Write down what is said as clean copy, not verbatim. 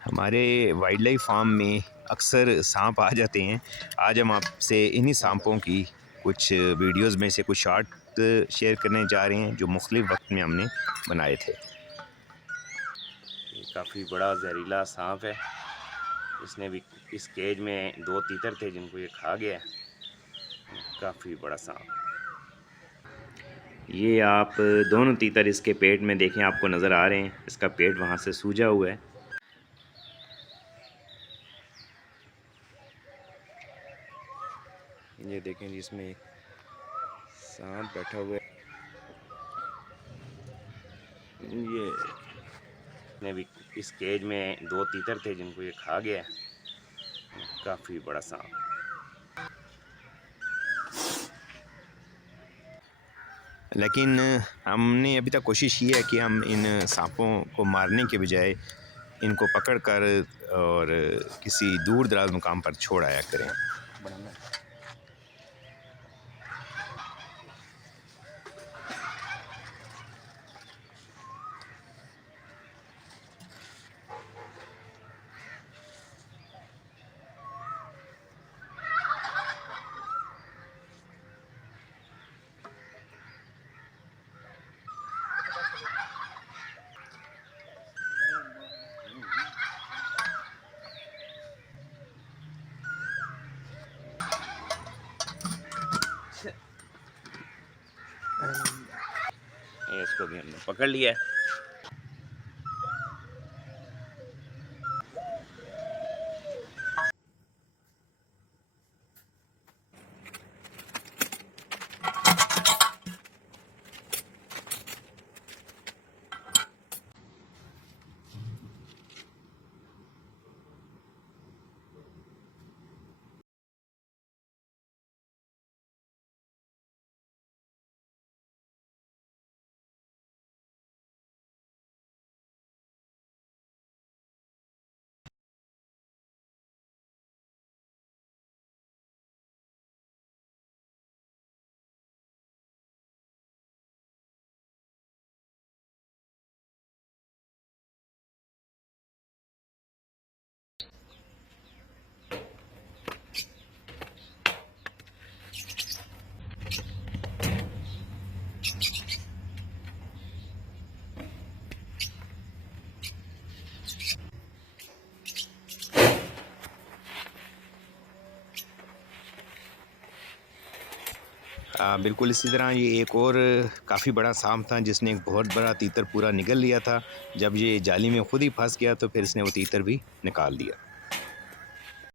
हमारे wild life farm में अक्सर सांप आ जाते हैं। आज हम आपसे इन्हीं सांपों की कुछ वीडियोस में से कुछ शॉर्ट शेयर करने जा रहे हैं जो मुख्तलिफ वक्त में हमने बनाए थे। ये काफ़ी बड़ा जहरीला सांप है। इसने भी इस केज में 2 तीतर थे जिनको ये खा गया। काफ़ी बड़ा सांप। ये आप दोनों तीतर इसके पेट में देखें, आपको नज़र आ रहे हैं। इसका पेट वहाँ से सूजा हुआ है। ये देखें जिसमें एक सांप बैठा हुआ है। ये ने भी इस केज में 2 तीतर थे जिनको ये खा गया। काफ़ी बड़ा सांप। लेकिन हमने अभी तक कोशिश की है कि हम इन सांपों को मारने के बजाय इनको पकड़कर और किसी दूर दराज मुकाम पर छोड़ आया करें। इसको भी हमने पकड़ लिया है। बिल्कुल इसी तरह ये एक और काफ़ी बड़ा सांप था जिसने एक बहुत बड़ा तीतर पूरा निगल लिया था। जब ये जाली में खुद ही फंस गया तो फिर इसने वो तीतर भी निकाल दिया।